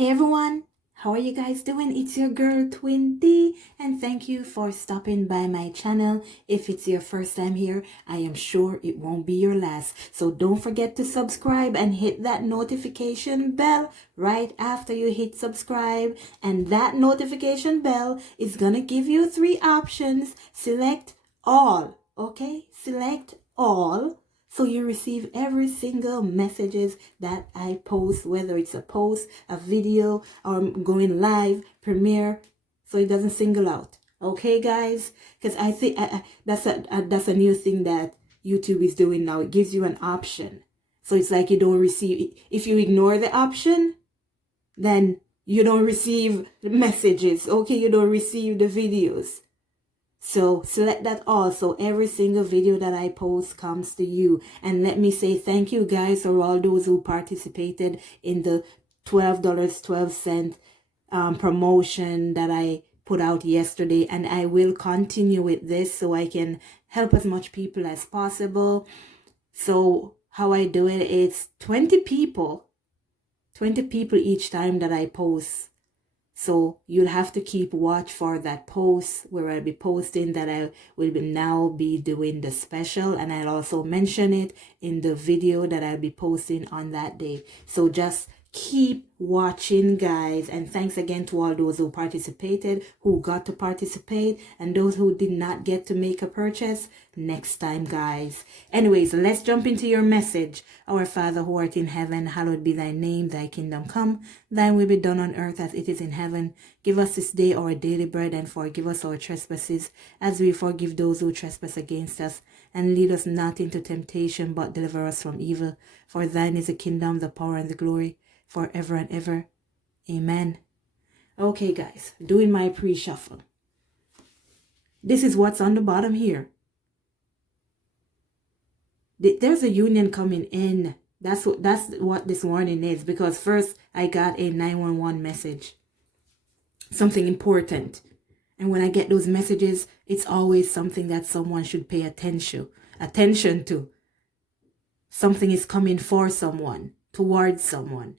Hey everyone, how are you guys doing? It's your girl Twin D, and thank you for stopping by my channel. If it's your first time here, I am sure it won't be your last. So don't forget to subscribe and hit that notification bell right after you hit subscribe. And that notification bell is gonna give you 3 options. Select all, okay? Select all. So you receive every single messages that I post, whether it's a post, a video, or I'm going live, premiere, so it doesn't single out. Okay, guys? Because I think that's a new thing that YouTube is doing now. It gives you an option. So it's like you don't receive, if you ignore the option, then you don't receive the messages. Okay, you don't receive the videos. So select that all, so every single video that I post comes to you. And let me say thank you guys for all those who participated in the $12.12 promotion that I put out yesterday. And I will continue with this so I can help as much people as possible. So how I do it is 20 people each time that I post. So you'll have to keep watch for that post where I'll be posting that I will now be doing the special, and I'll also mention it in the video that I'll be posting on that day. So just keep watching, guys, and thanks again to all those who participated, who got to participate, and those who did not get to make a purchase. Next time, guys. Anyways, let's jump into your message. Our Father who art in heaven, hallowed be thy name. Thy kingdom come, thine will be done on earth as it is in heaven. Give us this day our daily bread, and forgive us our trespasses as we forgive those who trespass against us. And lead us not into temptation, but deliver us from evil. For thine is the kingdom, the power, and the glory, forever and ever. Amen. Okay, guys, doing my pre-shuffle. This is what's on the bottom here. There's a union coming in. That's what this warning is, because first I got a 911 message. Something important. And when I get those messages, it's always something that someone should pay attention to. Something is coming for someone, towards someone.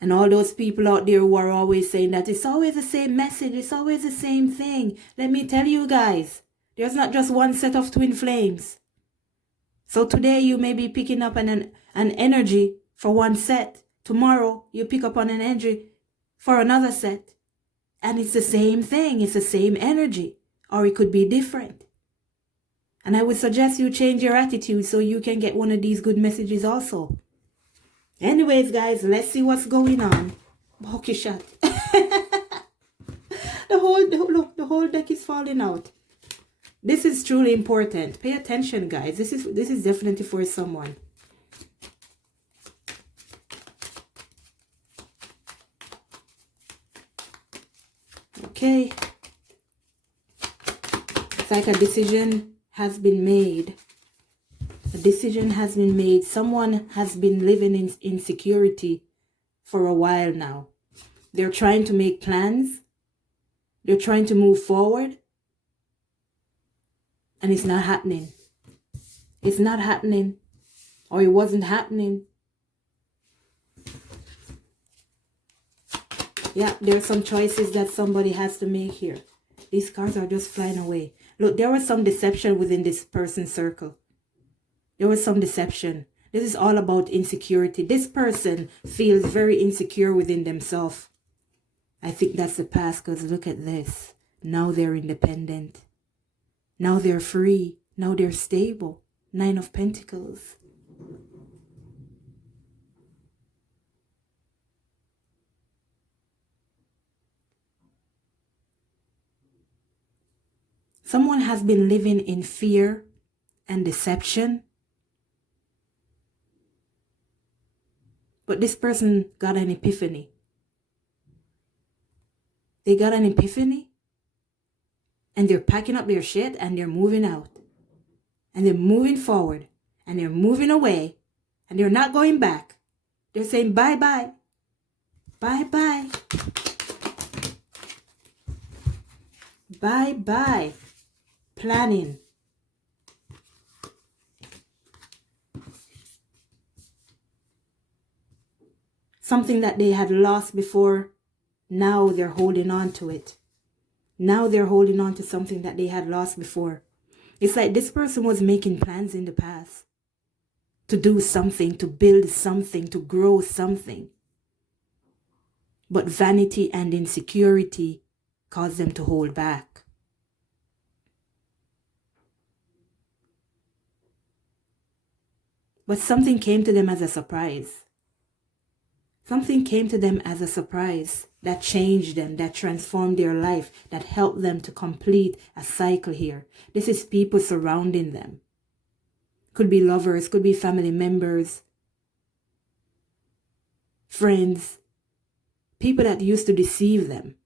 And all those people out there who are always saying that it's always the same message, it's always the same thing. Let me tell you guys, there's not just one set of twin flames. So today you may be picking up an energy for one set. Tomorrow you pick up on an energy for another set. And it's the same thing, it's the same energy. Or it could be different. And I would suggest you change your attitude so you can get one of these good messages also. Anyways, guys, let's see what's going on. Hockey shot. The whole deck is falling out. This is truly important. Pay attention, guys. This is definitely for someone. Okay. It's like a decision has been made. A decision has been made. Someone has been living in insecurity for a while now. They're trying to make plans. They're trying to move forward. And it's not happening. It's not happening. Or it wasn't happening. Yeah, there are some choices that somebody has to make here. These cards are just flying away. Look, there was some deception within this person's circle. There was some deception. This is all about insecurity. This person feels very insecure within themselves. I think that's the past, because look at this. Now they're independent. Now they're free. Now they're stable. 9 of Pentacles. Someone has been living in fear and deception. But this person got an epiphany. They got an epiphany. And they're packing up their shit and they're moving out. And they're moving forward. And they're moving away. And they're not going back. They're saying bye-bye. Bye-bye. Bye-bye. Planning. Something that they had lost before, now they're holding on to it. Now they're holding on to something that they had lost before. It's like this person was making plans in the past to do something, to build something, to grow something. But vanity and insecurity caused them to hold back. But something came to them as a surprise. Something came to them as a surprise that changed them, that transformed their life, that helped them to complete a cycle here. This is people surrounding them. Could be lovers, could be family members, friends, people that used to deceive them.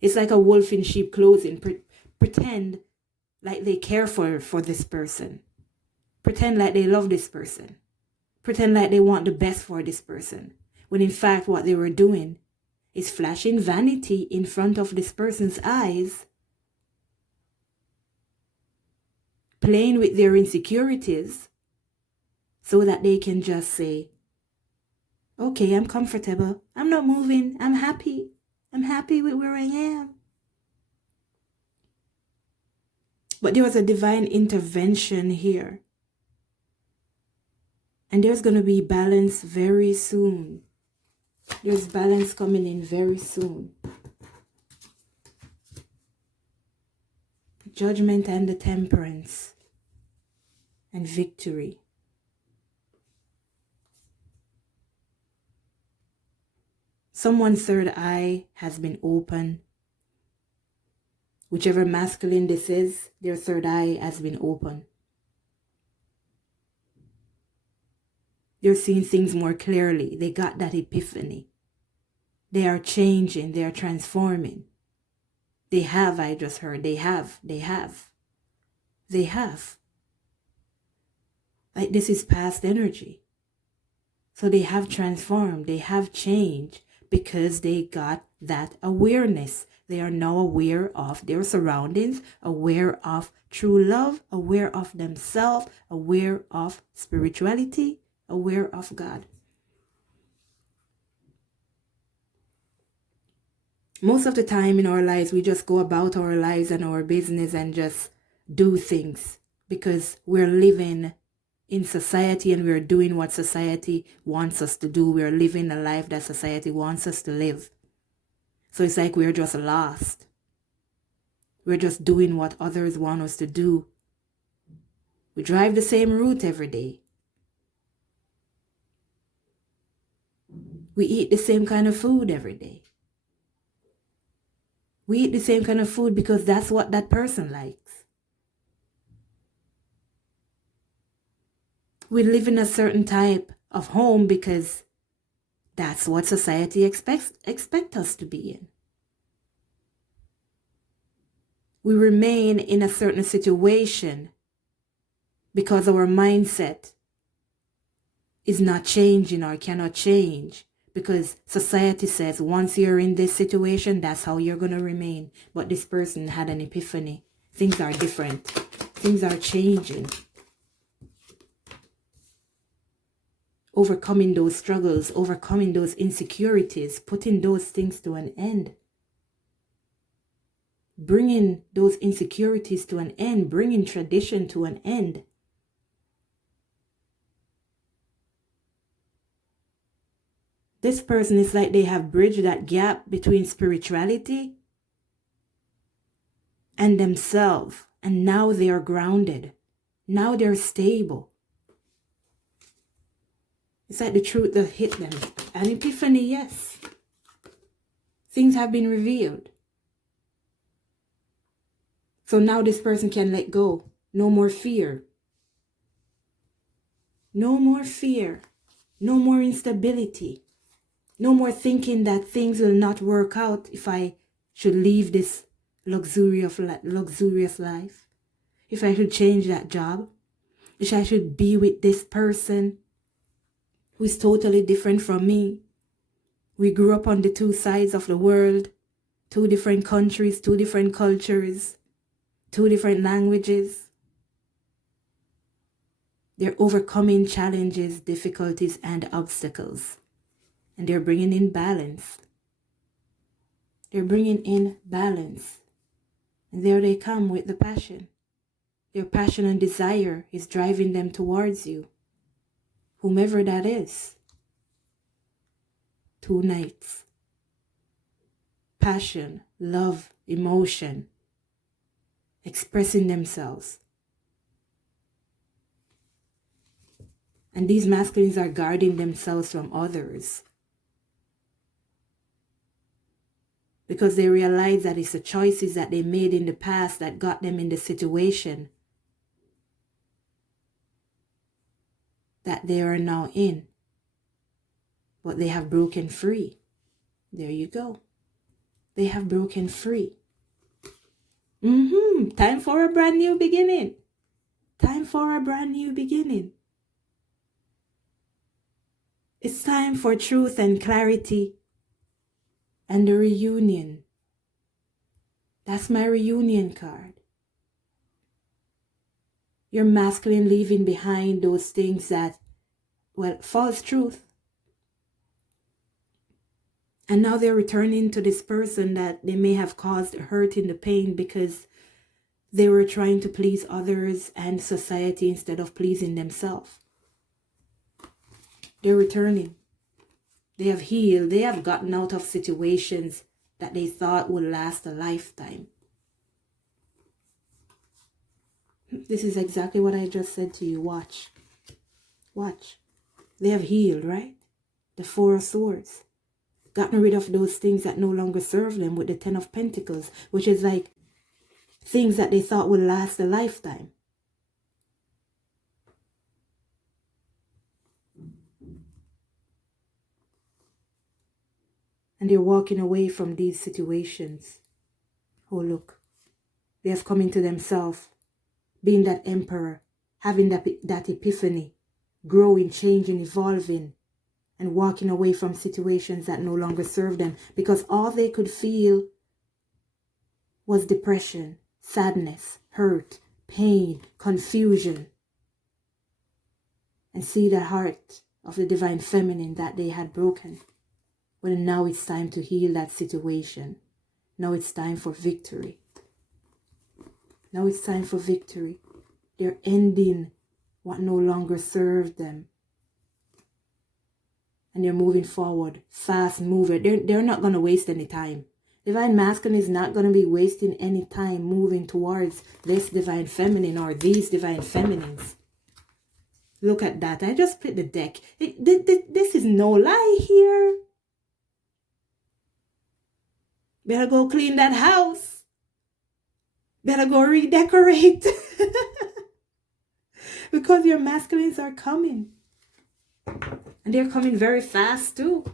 It's like a wolf in sheep clothing. Pretend like they care for this person. Pretend like they love this person. Pretend like they want the best for this person. When in fact what they were doing is flashing vanity in front of this person's eyes, playing with their insecurities so that they can just say, okay, I'm comfortable. I'm not moving. I'm happy. I'm happy with where I am. But there was a divine intervention here. And there's going to be balance very soon. There's balance coming in very soon. Judgment and the temperance. And victory. Someone's third eye has been open. Whichever masculine this is, their third eye has been open. They're seeing things more clearly. They got that epiphany. They are changing. They are transforming. They have, I just heard. They have. Like this is past energy. So they have transformed. They have changed because they got that awareness. They are now aware of their surroundings, aware of true love, aware of themselves, aware of spirituality, aware of God. Most of the time in our lives, we just go about our lives and our business and just do things because we're living in society and we're doing what society wants us to do. We're living a life that society wants us to live. So it's like we're just lost. We're just doing what others want us to do. We drive the same route every day. We eat the same kind of food every day. We eat the same kind of food because that's what that person likes. We live in a certain type of home because that's what society expect us to be in. We remain in a certain situation because our mindset is not changing or cannot change. Because society says once you're in this situation, that's how you're going to remain. But this person had an epiphany. Things are different. Things are changing. Overcoming those struggles, overcoming those insecurities, putting those things to an end. Bringing those insecurities to an end, bringing tradition to an end. This person is like they have bridged that gap between spirituality and themselves. And now they are grounded. Now they're stable. It's like the truth that hit them. An epiphany, yes. Things have been revealed. So now this person can let go. No more fear. No more fear. No more instability. No more thinking that things will not work out if I should leave this luxurious life. If I should change that job. If I should be with this person who is totally different from me. We grew up on the two sides of the world. 2 different countries, 2 different cultures, 2 different languages. They're overcoming challenges, difficulties, and obstacles. And they're bringing in balance. They're bringing in balance. And there they come with the passion. Their passion and desire is driving them towards you. Whomever that is. 2 knights. Passion, love, emotion. Expressing themselves. And these masculines are guarding themselves from others. Because they realize that it's the choices that they made in the past that got them in the situation that they are now in. But they have broken free. There you go. They have broken free. Time for a brand new beginning. Time for a brand new beginning. It's time for truth and clarity and the reunion. That's my reunion card. Your masculine leaving behind those things that, well, false truth. And now they're returning to this person that they may have caused hurt in the pain because they were trying to please others and society instead of pleasing themselves. They're returning. They have healed. They have gotten out of situations that they thought would last a lifetime. This is exactly what I just said to you. Watch. Watch. They have healed, right? The 4 of Swords. Gotten rid of those things that no longer serve them with the 10 of Pentacles, which is like things that they thought would last a lifetime. And they're walking away from these situations. Oh, look. They have come into themselves, being that emperor, having that epiphany, growing, changing, evolving, and walking away from situations that no longer serve them because all they could feel was depression, sadness, hurt, pain, confusion. And see the heart of the divine feminine that they had broken. Well, now it's time to heal that situation. Now it's time for victory. Now it's time for victory. They're ending what no longer served them. And they're moving forward, fast mover. They're not going to waste any time. Divine masculine is not going to be wasting any time moving towards this divine feminine or these divine feminines. Look at that. I just split the deck. This is no lie here. Better go clean that house. Better go redecorate. Because your masculines are coming. And they're coming very fast too.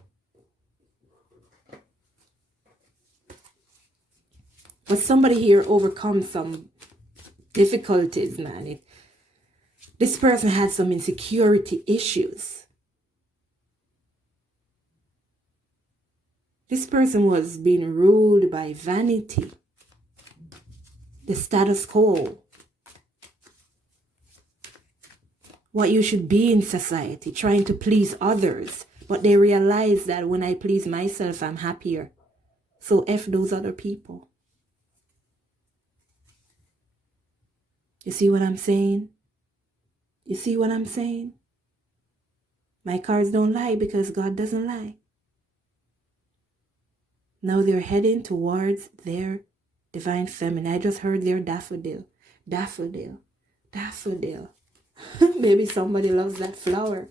But somebody here overcomes some difficulties, man. This person had some insecurity issues. This person was being ruled by vanity, the status quo, what you should be in society, trying to please others. But they realize that when I please myself, I'm happier. So F those other people. You see what I'm saying? You see what I'm saying? My cards don't lie because God doesn't lie. Now they're heading towards their divine feminine. I just heard their daffodil. Daffodil. Daffodil. Maybe somebody loves that flower.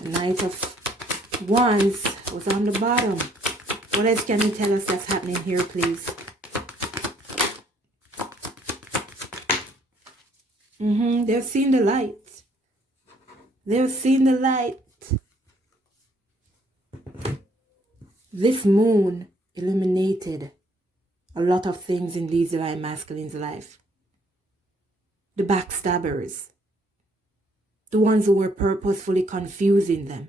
The Knight of Wands was on the bottom. What else can you tell us that's happening here, please? They've seen the light. They've seen the light. This moon illuminated a lot of things in these divine masculines' life. The backstabbers. The ones who were purposefully confusing them.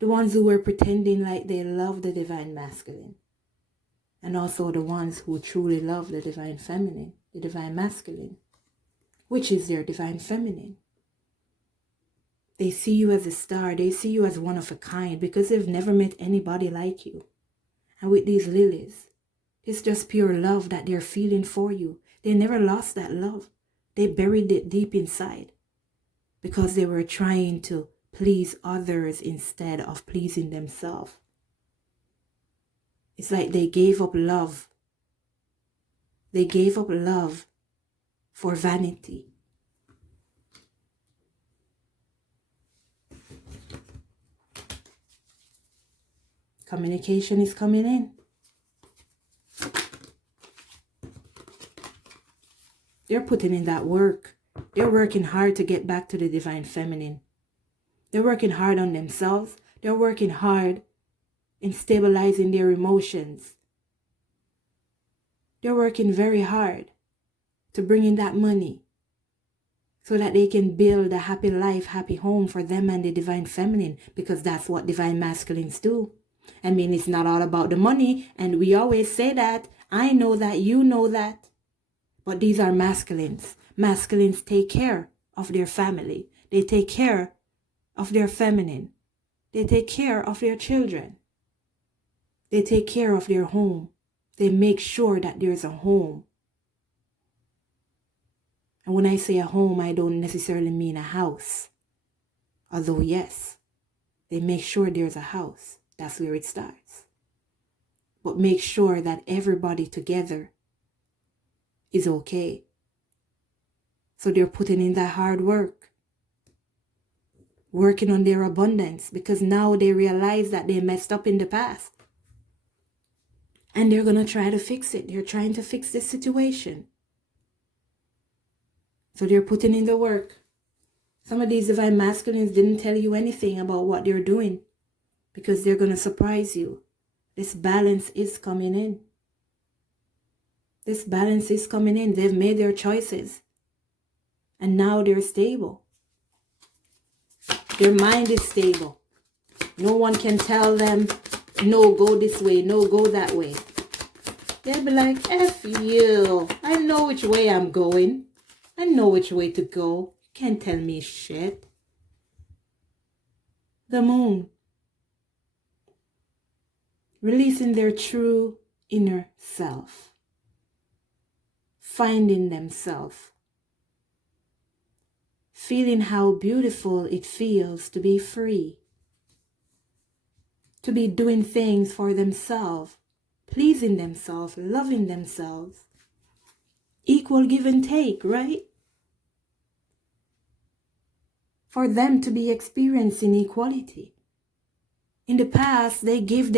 The ones who were pretending like they love the divine masculine. And also the ones who truly love the divine feminine, the divine masculine. which is their divine feminine. They see you as a star. They see you as one of a kind because they've never met anybody like you. And with these lilies, it's just pure love that they're feeling for you. They never lost that love. They buried it deep inside because they were trying to please others instead of pleasing themselves. It's like they gave up love. They gave up love for vanity. Communication is coming in. They're putting in that work. They're working hard to get back to the divine feminine. They're working hard on themselves. They're working hard in stabilizing their emotions. They're working very hard to bring in that money so that they can build a happy life, happy home for them and the divine feminine, because that's what divine masculines do. I mean, it's not all about the money, and we always say that. I know that, you know that. But these are masculines. Masculines take care of their family. They take care of their feminine. They take care of their children. They take care of their home. They make sure that there's a home. And when I say a home, I don't necessarily mean a house. Although, yes, they make sure there's a house. That's where it starts. But make sure that everybody together is okay. So they're putting in that hard work. Working on their abundance, because now they realize that they messed up in the past. And they're going to try to fix it. They're trying to fix this situation. So they're putting in the work. Some of these divine masculines didn't tell you anything about what they're doing, because they're going to surprise you. This balance is coming in. This balance is coming in. They've made their choices. And now they're stable. Their mind is stable. No one can tell them, no, go this way, no, go that way. They'll be like, F you. I know which way I'm going. I know which way to go. Can't tell me shit. The moon. Releasing their true inner self. Finding themselves. Feeling how beautiful it feels to be free. To be doing things for themselves. Pleasing themselves. Loving themselves. Equal give and take, right? For them to be experiencing equality. In the past, they give.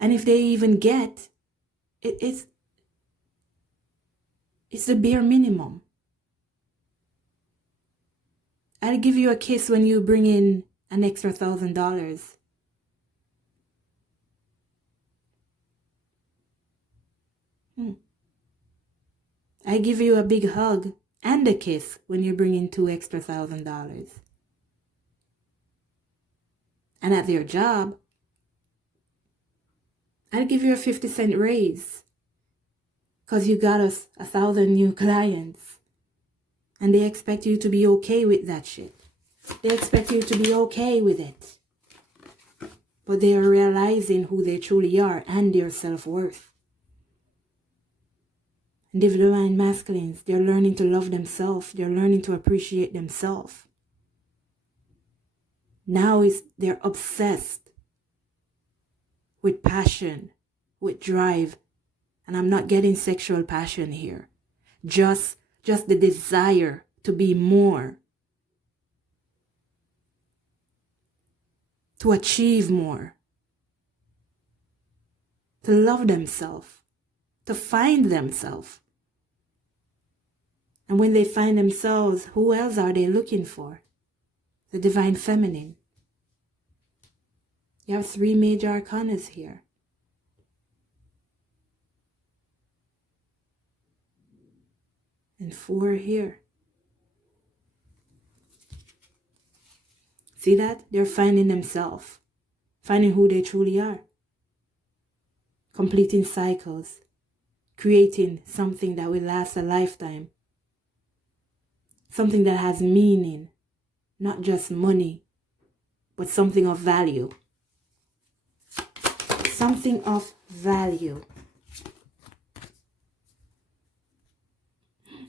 And if they even get, it's the bare minimum. I'll give you a kiss when you bring in an extra $1,000. I give you a big hug and a kiss when you bring in $2 extra $1,000. And at their job, I'll give you a 50-cent raise because you got us 1,000 new clients. And they expect you to be okay with that shit. They expect you to be okay with it. But they are realizing who they truly are and their self-worth. And the divine masculines, they're learning to love themselves. They're learning to appreciate themselves. Now they're obsessed with passion, with drive. And I'm not getting sexual passion here. Just the desire to be more. To achieve more. To love themselves. To find themselves. And when they find themselves, who else are they looking for? The divine feminine. You have 3 major arcanas here. And 4 here. See that? They're finding themselves. Finding who they truly are. Completing cycles. creating something that will last a lifetime. Something that has meaning, not just money, but something of value. Something of value.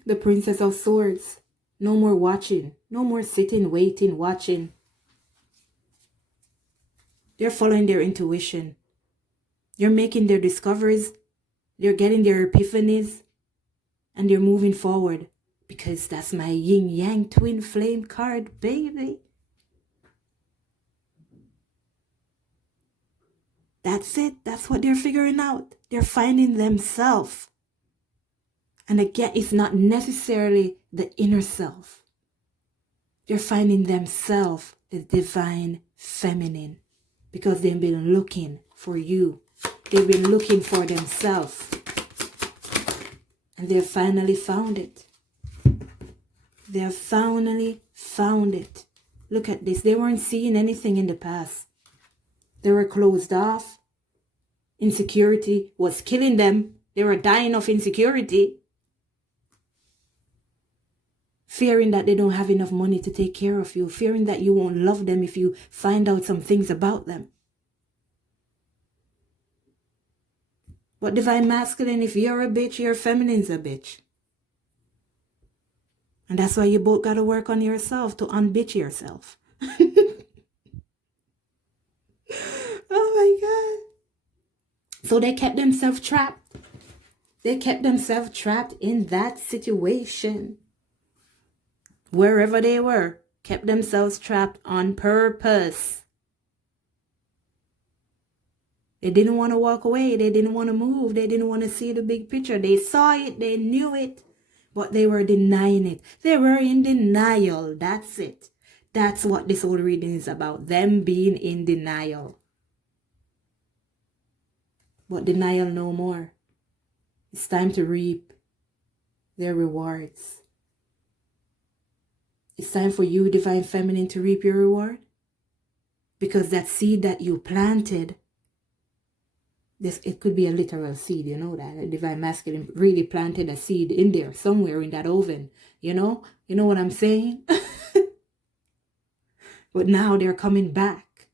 The Princess of Swords. No more watching. No more sitting, waiting, watching. They're following their intuition. They're making their discoveries. They're getting their epiphanies. And they're moving forward. Because that's my yin-yang twin flame card, baby. That's it. That's what they're figuring out. They're finding themselves. And again, it's not necessarily the inner self. They're finding themselves, the divine feminine. Because they've been looking for you. They've been looking for themselves. And they've finally found it. They have finally found it. Look at this. They weren't seeing anything in the past. They were closed off. Insecurity was killing them. They were dying of insecurity. Fearing that they don't have enough money to take care of you. Fearing that you won't love them if you find out some things about them. But divine masculine, if you're a bitch, your feminine's a bitch. And that's why you both got to work on yourself to unbitch yourself. Oh my God. So they kept themselves trapped. They kept themselves trapped in that situation. Wherever they were, kept themselves trapped on purpose. They didn't want to walk away. They didn't want to move. They didn't want to see the big picture. They saw it. They knew it. But they were denying it. They were in denial. That's it. That's what this whole reading is about. Them being in denial. But denial no more. It's time to reap their rewards. It's time for you, divine feminine, to reap your reward. Because that seed that you planted, it could be a literal seed, you know that. A divine masculine really planted a seed in there, somewhere in that oven. You know what I'm saying? But now they're coming back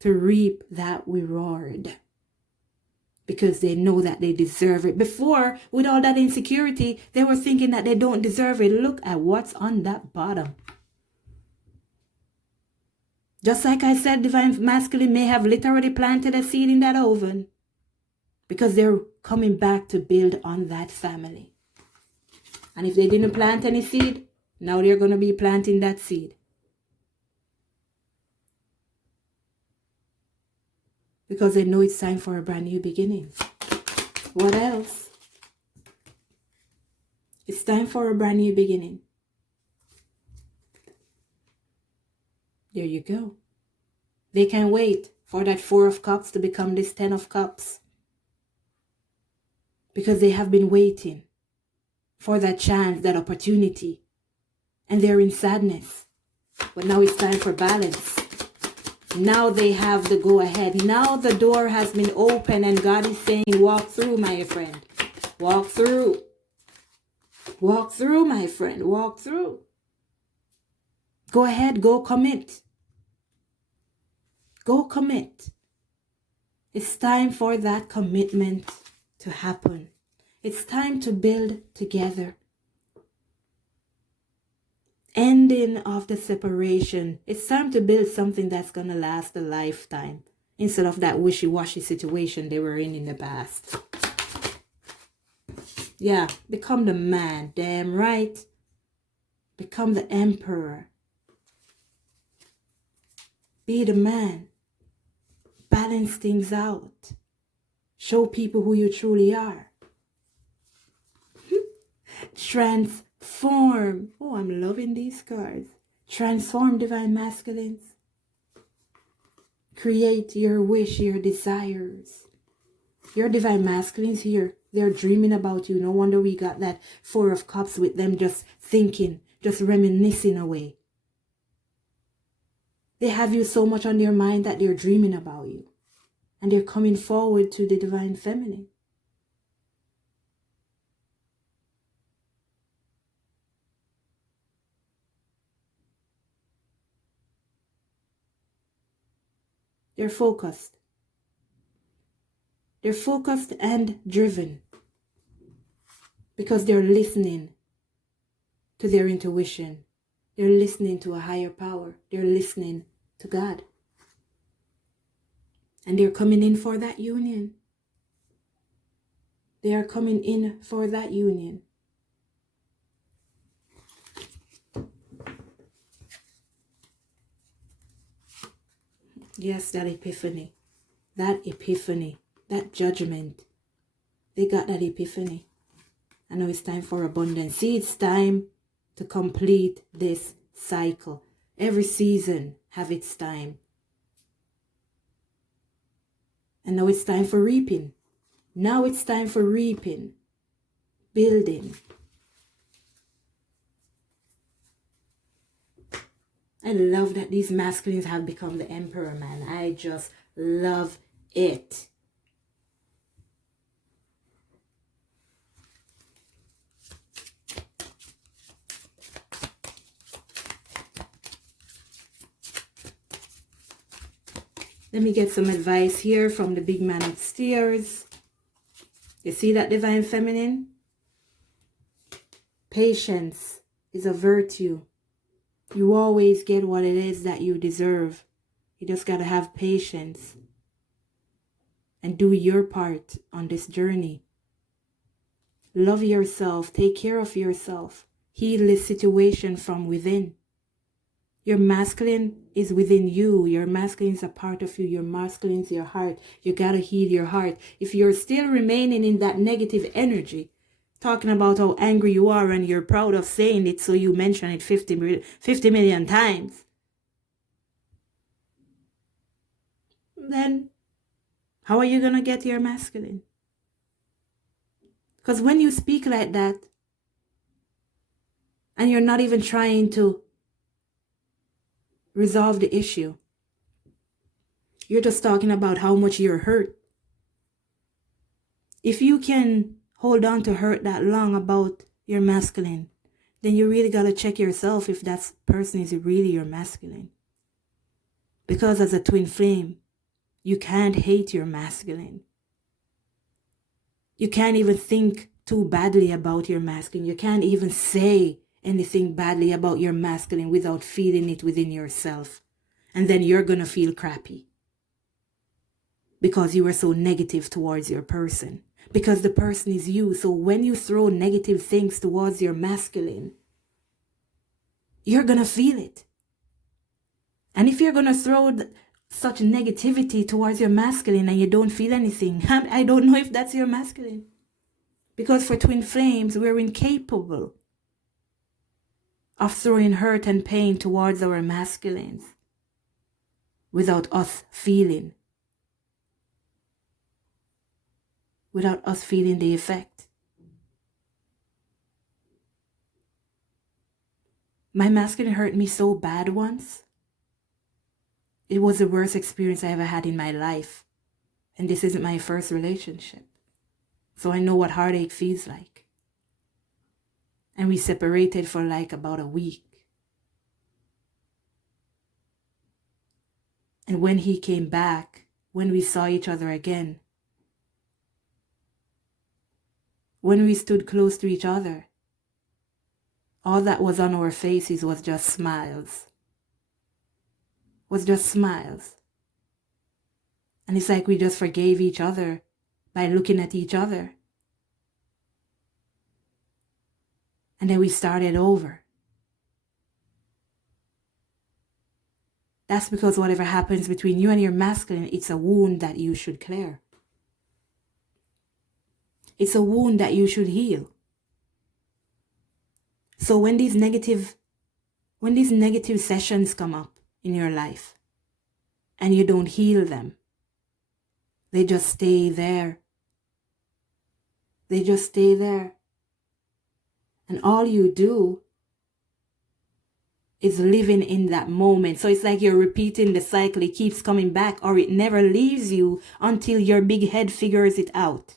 to reap that reward. Because they know that they deserve it. Before, with all that insecurity, they were thinking that they don't deserve it. Look at what's on that bottom. Just like I said, divine masculine may have literally planted a seed in that oven. Because they're coming back to build on that family. And if they didn't plant any seed, now they're going to be planting that seed. Because they know it's time for a brand new beginning. What else? It's time for a brand new beginning. There you go. They can't wait for that 4 of Cups to become this 10 of Cups. Because they have been waiting for that chance, that opportunity. And they're in sadness. But now it's time for balance. Now they have the go ahead. Now the door has been opened and God is saying, walk through, my friend. Walk through. Walk through, my friend. Walk through. Go ahead. Go commit. Go commit. It's time for that commitment to happen. It's time to build together. Ending of the separation. It's time to build something that's going to last a lifetime. Instead of that wishy-washy situation they were in the past. Yeah, become the man. Damn right. Become the emperor. Be the man. Balance things out. Show people who you truly are. Transform. Oh, I'm loving these cards. Transform, divine masculines. Create your wish, your desires. Your divine masculines here. They're dreaming about you. No wonder we got that 4 of Cups with them just thinking, just reminiscing away. They have you so much on their mind that they're dreaming about you. And they're coming forward to the divine feminine. They're focused. They're focused and driven because they're listening to their intuition. They're listening to a higher power. They're listening to God. And they're coming in for that union. They are coming in for that union. Yes, that epiphany, that judgment. They got that epiphany. I know it's time for abundance. See, it's time to complete this cycle. Every season have its time. And now it's time for reaping. Now it's time for reaping, building. I love that these masculines have become the emperor, man. I just love it. Let me get some advice here from the big man upstairs. You see that divine feminine? Patience is a virtue. You always get what it is that you deserve. You just got to have patience and do your part on this journey. Love yourself. Take care of yourself. Heal the situation from within. Your masculine is within you. Your masculine is a part of you. Your masculine is your heart. You got to heal your heart. If you're still remaining in that negative energy, talking about how angry you are and you're proud of saying it, so you mention it 50 million times, then how are you going to get your masculine? Because when you speak like that, and you're not even trying to resolve the issue, you're just talking about how much you're hurt. If you can hold on to hurt that long about your masculine, then you really got to check yourself if that person is really your masculine. Because as a twin flame, you can't hate your masculine. You can't even think too badly about your masculine. You can't even say anything badly about your masculine without feeling it within yourself. And then you're going to feel crappy because you were so negative towards your person. Because the person is you. So when you throw negative things towards your masculine, you're going to feel it. And if you're going to throw such negativity towards your masculine and you don't feel anything, I don't know if that's your masculine. Because for twin flames, we're incapable of throwing hurt and pain towards our masculines without us feeling. Without us feeling the effect. My masculine hurt me so bad once. It was the worst experience I ever had in my life. And this isn't my first relationship. So I know what heartache feels like. And we separated for like about a week. And when he came back, when we saw each other again, when we stood close to each other, all that was on our faces was just smiles. Was just smiles. And it's like we just forgave each other by looking at each other. And then we started over. That's because whatever happens between you and your masculine, it's a wound that you should clear. It's a wound that you should heal. So when these negative sessions come up in your life and you don't heal them, they just stay there. They just stay there. And all you do is living in that moment. So it's like you're repeating the cycle. It keeps coming back, or it never leaves you until your big head figures it out.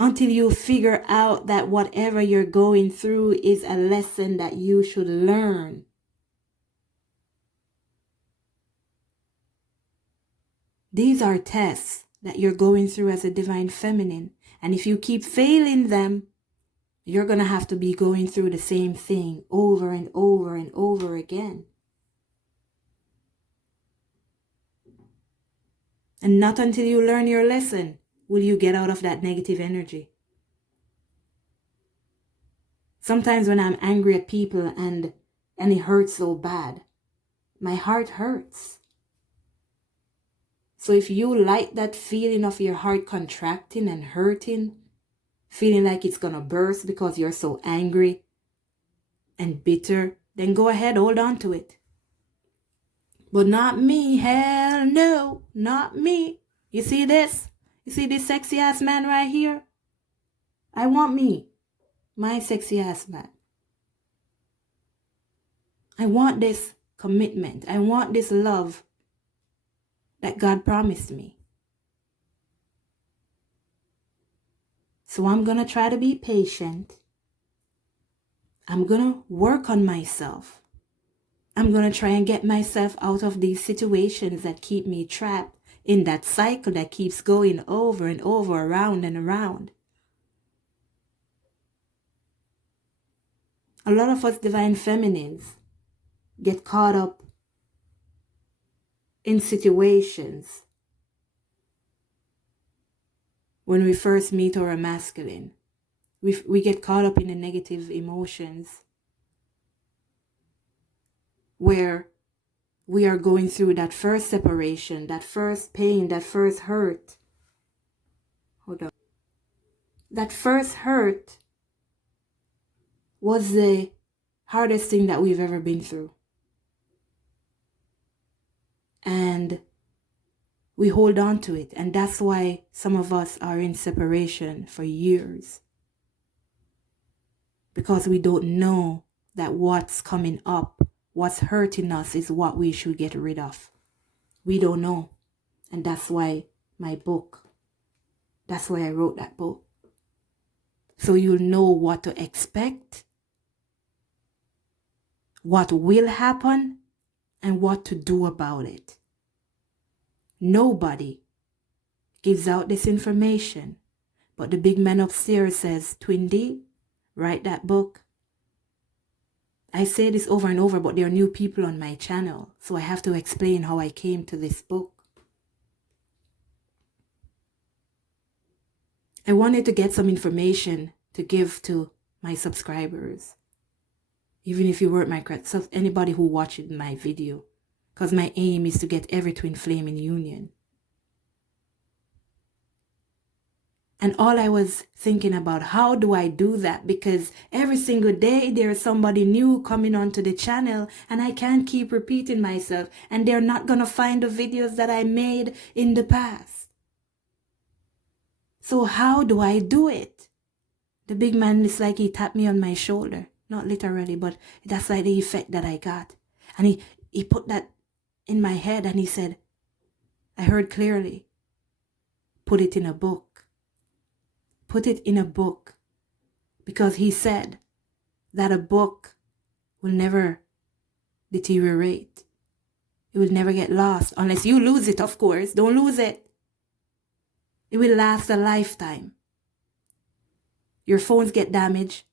Until you figure out that whatever you're going through is a lesson that you should learn. These are tests that you're going through as a divine feminine. And if you keep failing them, you're going to have to be going through the same thing over and over and over again. And not until you learn your lesson will you get out of that negative energy. Sometimes when I'm angry at people and it hurts so bad, my heart hurts. So if you like that feeling of your heart contracting and hurting, feeling like it's gonna burst because you're so angry and bitter, then go ahead, hold on to it. But not me, hell no, not me. You see this? You see this sexy ass man right here? I want me, my sexy ass man. I want this commitment. I want this love that God promised me. So I'm going to try to be patient. I'm going to work on myself. I'm going to try and get myself out of these situations that keep me trapped in that cycle that keeps going over and over, around and around. A lot of us divine feminines get caught up in situations when we first meet our masculine. We get caught up in the negative emotions where we are going through that first separation, that first pain, that first hurt. Hold on. That first hurt was the hardest thing that we've ever been through. And we hold on to it. And that's why some of us are in separation for years. Because we don't know that what's coming up, what's hurting us is what we should get rid of. We don't know. And that's why that's why I wrote that book. So you'll know what to expect, what will happen, and what to do about it. Nobody gives out this information, but the big man upstairs says, Twin D, write that book. I say this over and over, but there are new people on my channel, so I have to explain how I came to this book. I wanted to get some information to give to my subscribers, even if you weren't my anybody who watched my video, because my aim is to get every twin flame in union. And all I was thinking about, how do I do that? Because every single day there's somebody new coming onto the channel and I can't keep repeating myself, and they're not going to find the videos that I made in the past. So how do I do it? The big man is like he tapped me on my shoulder. Not literally, but that's like the effect that I got. And he put that in my head and he said, I heard clearly, put it in a book. Put it in a book. Because he said that a book will never deteriorate. It will never get lost. Unless you lose it, of course. Don't lose it. It will last a lifetime. Your phones get damaged.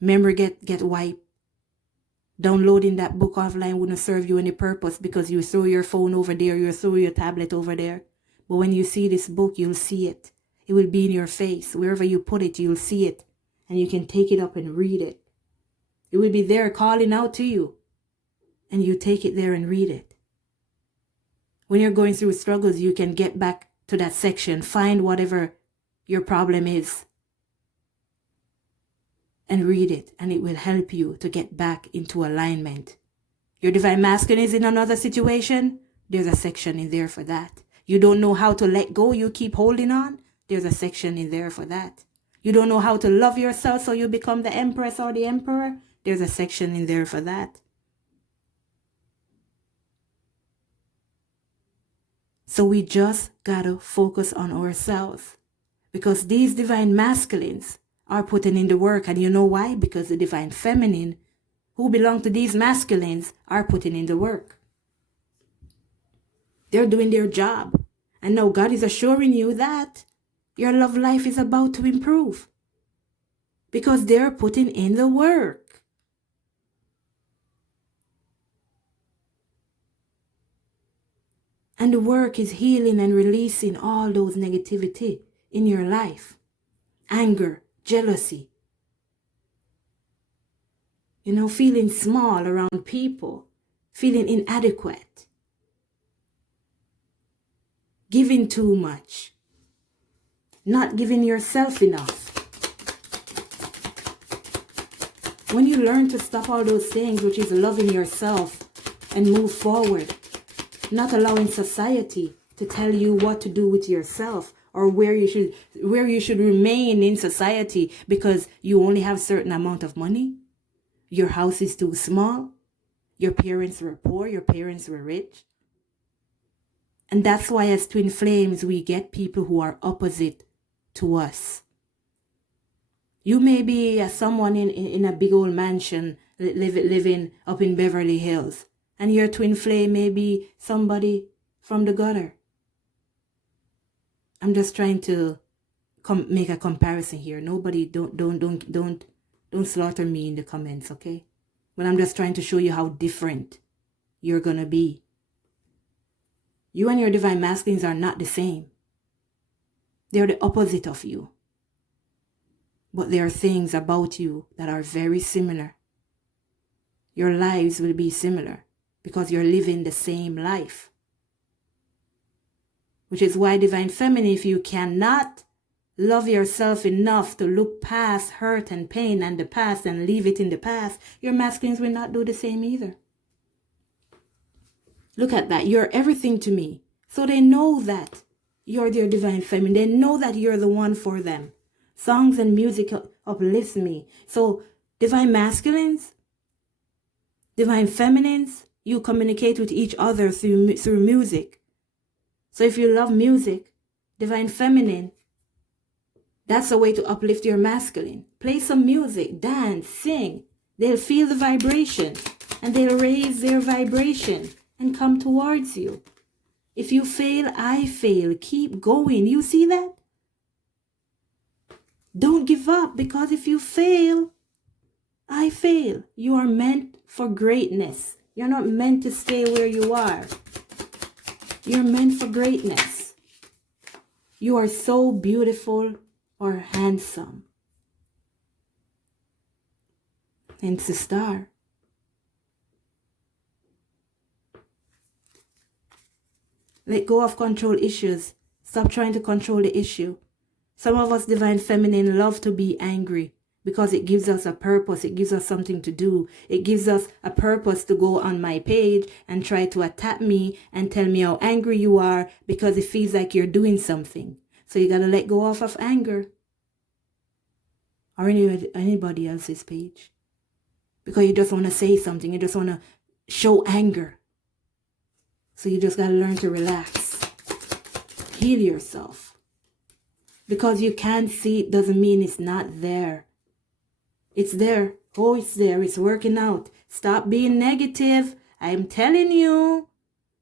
Memory get wiped. Downloading that book offline wouldn't serve you any purpose because you throw your phone over there, you throw your tablet over there. But when you see this book, you'll see it. It will be in your face. Wherever you put it, you'll see it. And you can take it up and read it. It will be there calling out to you. And you take it there and read it. When you're going through struggles, you can get back to that section, find whatever your problem is, and read it, and it will help you to get back into alignment. Your divine masculine is in another situation, there's a section in there for that. You don't know how to let go, you keep holding on, there's a section in there for that. You don't know how to love yourself, so you become the empress or the emperor, there's a section in there for that. So we just gotta focus on ourselves, because these divine masculines are putting in the work. And you know why? Because the divine feminine who belong to these masculines are putting in the work. They're doing their job. And now God is assuring you that your love life is about to improve because they're putting in the work. And the work is healing and releasing all those negativity in your life. Anger, jealousy. Feeling small around people. Feeling inadequate. Giving too much. Not giving yourself enough. When you learn to stop all those things, which is loving yourself and move forward, not allowing society to tell you what to do with yourself or where you should remain in society because you only have certain amount of money, your house is too small, your parents were poor, your parents were rich. And that's why as twin flames, we get people who are opposite to us. You may be someone in a big old mansion living up in Beverly Hills, and your twin flame may be somebody from the gutter. I'm just trying to make a comparison here. Nobody, don't slaughter me in the comments, okay? But I'm just trying to show you how different you're gonna be. You and your divine masculines are not the same. They're the opposite of you. But there are things about you that are very similar. Your lives will be similar because you're living the same life. Which is why divine feminine, if you cannot love yourself enough to look past hurt and pain and the past and leave it in the past, your masculines will not do the same either. Look at that. You're everything to me. So they know that you're their divine feminine. They know that you're the one for them. Songs and music uplifts me. So divine masculines, divine feminines, you communicate with each other through music. So if you love music, divine feminine, that's a way to uplift your masculine. Play some music, dance, sing. They'll feel the vibration and they'll raise their vibration and come towards you. If you fail, I fail. Keep going. You see that? Don't give up, because if you fail, I fail. You are meant for greatness. You're not meant to stay where you are. You're meant for greatness. You are so beautiful or handsome. Hence the star. Let go of control issues. Stop trying to control the issue. Some of us divine feminine love to be angry because it gives us a purpose. It gives us something to do. It gives us a purpose to go on my page and try to attack me and tell me how angry you are because it feels like you're doing something. So you got to let go of anger or anybody else's page because you just want to say something. You just want to show anger. So you just got to learn to relax. Heal yourself. Because you can't see it doesn't mean it's not there. It's there. Oh, it's there. It's working out. Stop being negative. I'm telling you.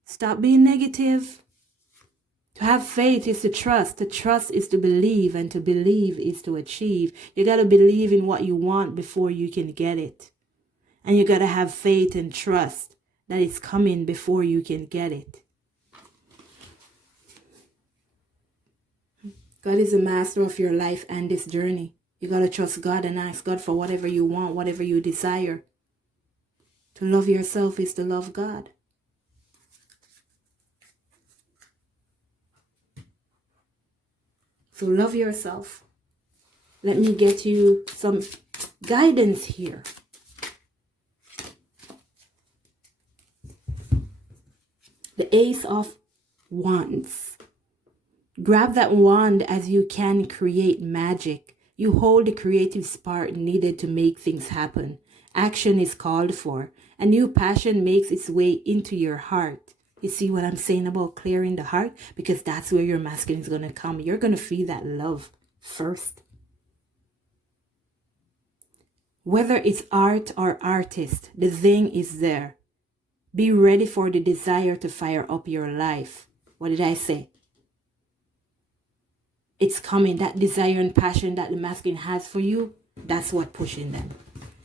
Stop being negative. To have faith is to trust. To trust is to believe. And to believe is to achieve. You got to believe in what you want before you can get it. And you got to have faith and trust that it's coming before you can get it. God is the master of your life and this journey. You got to trust God and ask God for whatever you want, whatever you desire. To love yourself is to love God. So love yourself. Let me get you some guidance here. The Ace of Wands. Grab that wand as you can create magic. You hold the creative spark needed to make things happen. Action is called for. A new passion makes its way into your heart. You see what I'm saying about clearing the heart? Because that's where your masculine is going to come. You're going to feel that love first. Whether it's art or artist, the thing is there. Be ready for the desire to fire up your life. What did I say? It's coming. That desire and passion that the masculine has for you, that's what pushing them.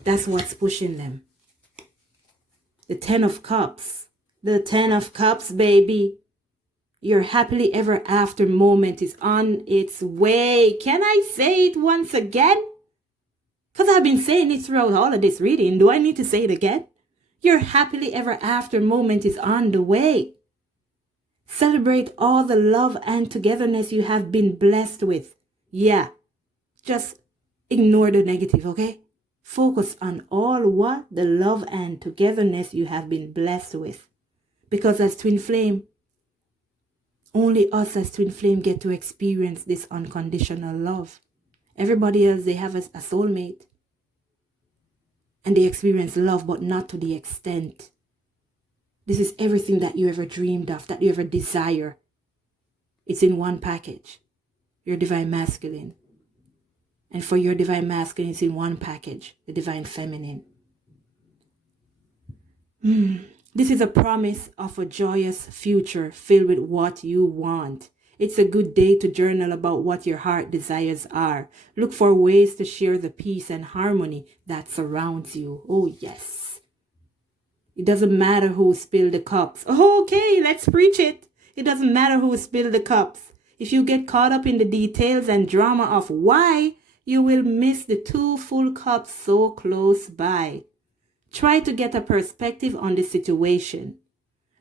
That's what's pushing them. The 10 of Cups. The 10 of Cups, baby. Your happily ever after moment is on its way. Can I say it once again? Because I've been saying it throughout all of this reading. Do I need to say it again? Your happily ever after moment is on the way. Celebrate all the love and togetherness you have been blessed with. Yeah, just ignore the negative, okay? Focus on all what? The love and togetherness you have been blessed with. Because as twin flame, only us as twin flame get to experience this unconditional love. Everybody else, they have a soulmate. And they experience love, but not to the extent. This is everything that you ever dreamed of, that you ever desire. It's in one package. Your divine masculine. And for your divine masculine, it's in one package. The divine feminine. This is a promise of a joyous future filled with what you want. It's a good day to journal about what your heart desires are. Look for ways to share the peace and harmony that surrounds you. Oh, yes. It doesn't matter who spilled the cups. Okay, let's preach it. It doesn't matter who spilled the cups. If you get caught up in the details and drama of why, you will miss the 2 full cups so close by. Try to get a perspective on the situation.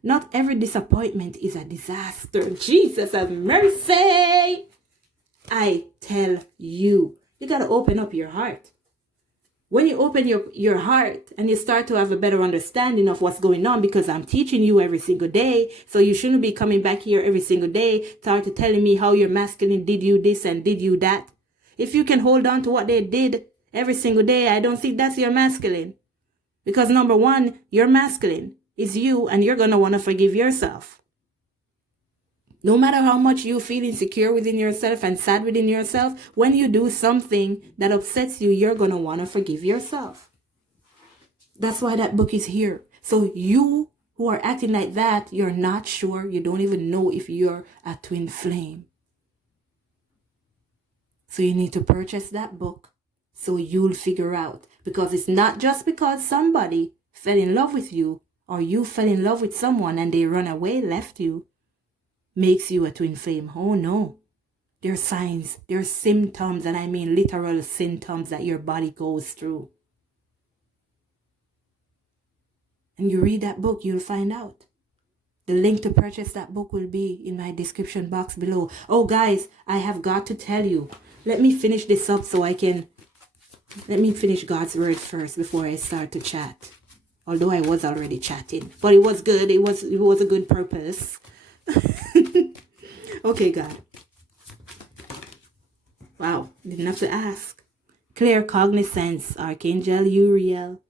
Not every disappointment is a disaster. Jesus have mercy. I tell you, you got to open up your heart. When you open your heart and you start to have a better understanding of what's going on, because I'm teaching you every single day, so you shouldn't be coming back here every single day, start to telling me how your masculine did you this and did you that. If you can hold on to what they did every single day, I don't think that's your masculine. Because number one, your masculine is you, and you're going to want to forgive yourself. No matter how much you feel insecure within yourself and sad within yourself, when you do something that upsets you, you're going to want to forgive yourself. That's why that book is here. So you who are acting like that, you're not sure. You don't even know if you're a twin flame. So you need to purchase that book so you'll figure out. Because it's not just because somebody fell in love with you or you fell in love with someone and they run away, left you, makes you a twin flame. Oh no. There are signs, there are symptoms, and I mean literal symptoms that your body goes through. And you read that book, you'll find out. The link to purchase that book will be in my description box below. Oh guys, I have got to tell you. Let me finish this up so I can... Let me finish God's word first before I start to chat. Although I was already chatting. But it was good. It was a good purpose. Okay, God. Wow. Didn't have to ask. Clear cognizance, Archangel Uriel.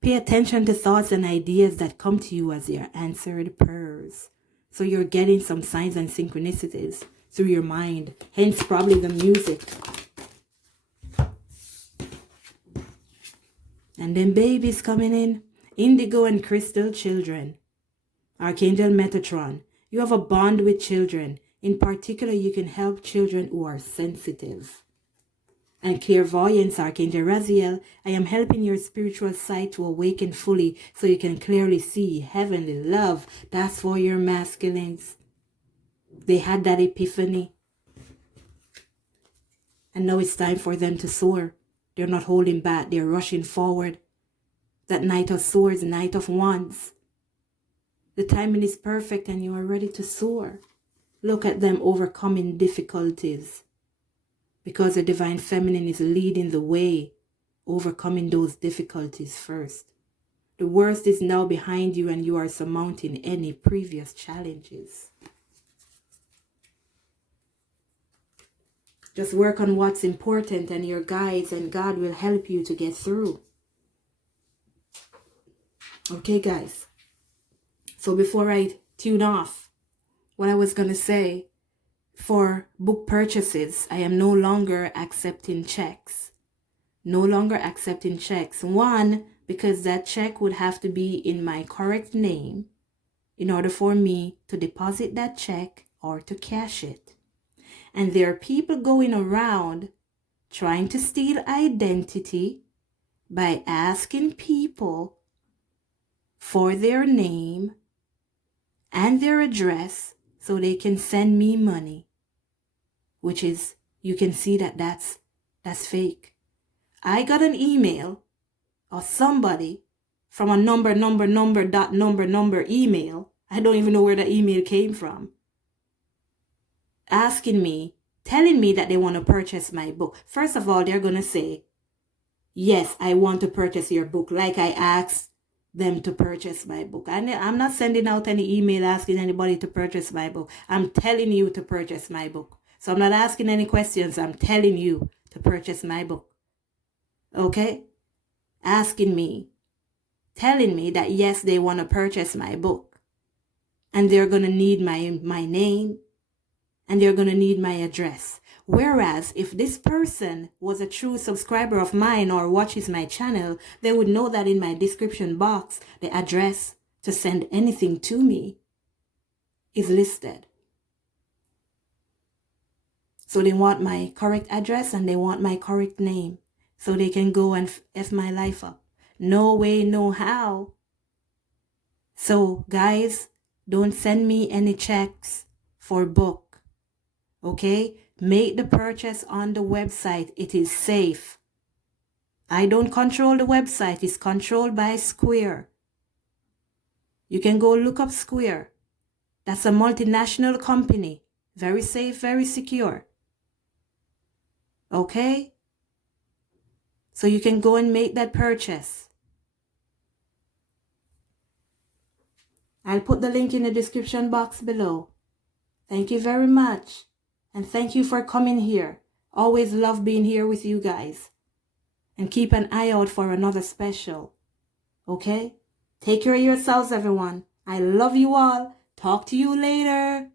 Pay attention to thoughts and ideas that come to you as your answered prayers. So you're getting some signs and synchronicities through your mind. Hence probably the music. And then babies coming in. Indigo and crystal children. Archangel Metatron. You have a bond with children. In particular, you can help children who are sensitive. And clairvoyance, Archangel Raziel. I am helping your spiritual sight to awaken fully so you can clearly see heavenly love. That's for your masculines. They had that epiphany. And now it's time for them to soar. They're not holding back. They're rushing forward. That Knight of Swords, Knight of Wands. The timing is perfect and you are ready to soar. Look at them overcoming difficulties. Because the divine feminine is leading the way, overcoming those difficulties first. The worst is now behind you and you are surmounting any previous challenges. Just work on what's important and your guides and God will help you to get through. Okay, guys. So before I tune off, what I was going to say, for book purchases, I am no longer accepting checks. No longer accepting checks. One, because that check would have to be in my correct name in order for me to deposit that check or to cash it. And there are people going around trying to steal identity by asking people for their name and their address so they can send me money, which is, you can see that that's fake. I got an email or somebody from a number email. I don't even know where the email came from. Asking me, telling me that they want to purchase my book. First of all, they're going to say, yes, I want to purchase your book, like I asked them to purchase my book. I'm not sending out any email asking anybody to purchase my book. I'm telling you to purchase my book. So I'm not asking any questions. I'm telling you to purchase my book. Okay? Asking me, telling me that yes, they want to purchase my book. And they're going to need my name. And they're going to need my address. Whereas if this person was a true subscriber of mine or watches my channel, they would know that in my description box, the address to send anything to me is listed. So they want my correct address and they want my correct name so they can go and F my life up. No way, no how. So guys, don't send me any checks for book. Okay? Make the purchase on the website. It is safe. I don't control the website. It's controlled by Square. You can go look up Square. That's a multinational company. Very safe, very secure. Okay? So you can go and make that purchase. I'll put the link in the description box below. Thank you very much. And thank you for coming here. Always love being here with you guys. And keep an eye out for another special. Okay? Take care of yourselves, everyone. I love you all. Talk to you later.